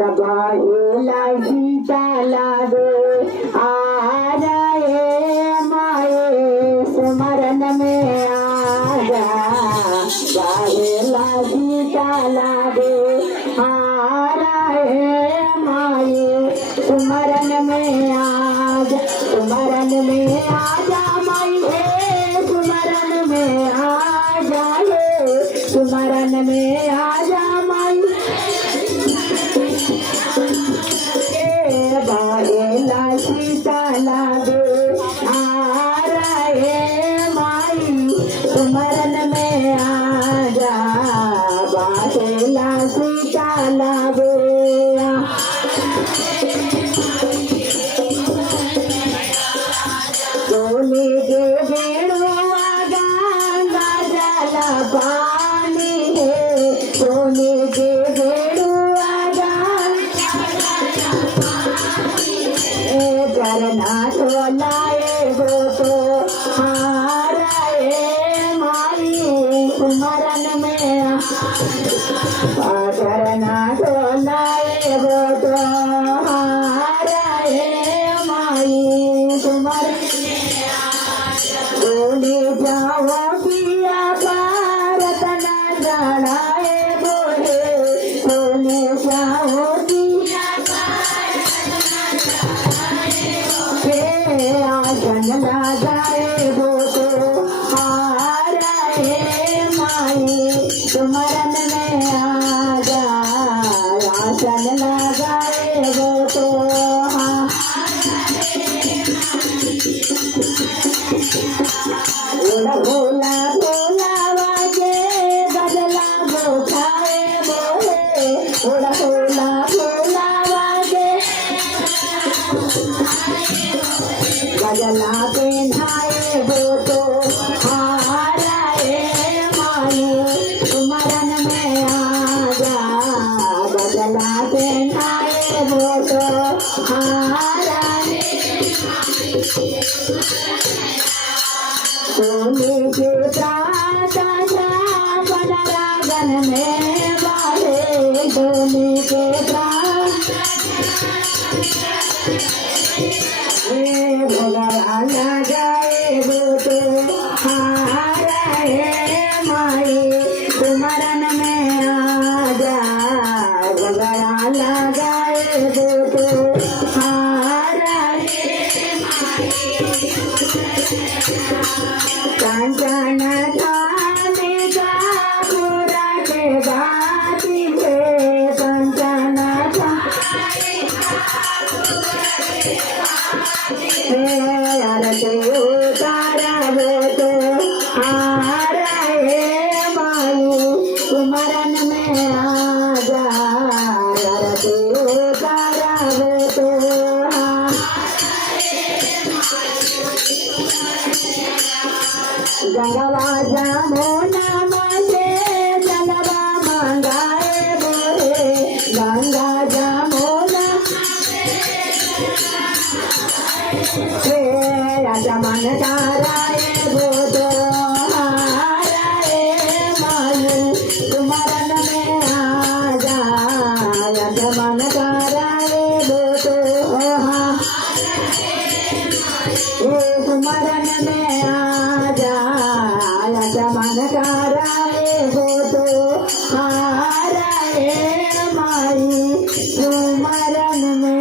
कबाहिला सीता लागे आ जाए माए स्मरण में आ जा बाहिला सीता लागे आ जाए माए स्मरण में आ जा स्मरण में आ जा माए स्मरण में आ जाए स्मरण में आ जा माई बाहेला सीता लागे आ रहे माई स्मरण में आ जा बाहेला सीता लागे सोने के बेड़ुआ गंगा जल पानी है सोने के बेड़ुआ करना तो लाए गो तो हाराए माई स्मरण में करना तो लाए गो तो हाराए माई स्मरण बोले जाओ पिया भारत न जाए बोले बोले जाओ आसन लगाए वो तो हाराए माई स्मरण में आ जा आसन लगाए वो तो भोला भोला वाजे बदला गो खाए बोले भोला भोला भोला वाजे गजला पहनाए वो तो हाराए माई स्मरण में आ जा गजला पहनाए वो तो हाराए सोने के प्राता रागन में बाहे सोने के भगवान जाए वो तो हाराए माई स्मरण में आ जा भगवान जाए वो तो हाराए कंचन थाने का पूरा के बाती है कंचन आरती उतारा वो तो हाराए माई स्मरण में आ जा आरती उतारा वो तो गंगवा जमुना माते जलवा मंगाए बोले गंगा जमुना मन ताराए वो तो हाराए माई स्मरण में आ जा मन ताराए वो तो स्मरण में आ जा मन ताराए वो तो हाराए माई स्मरण में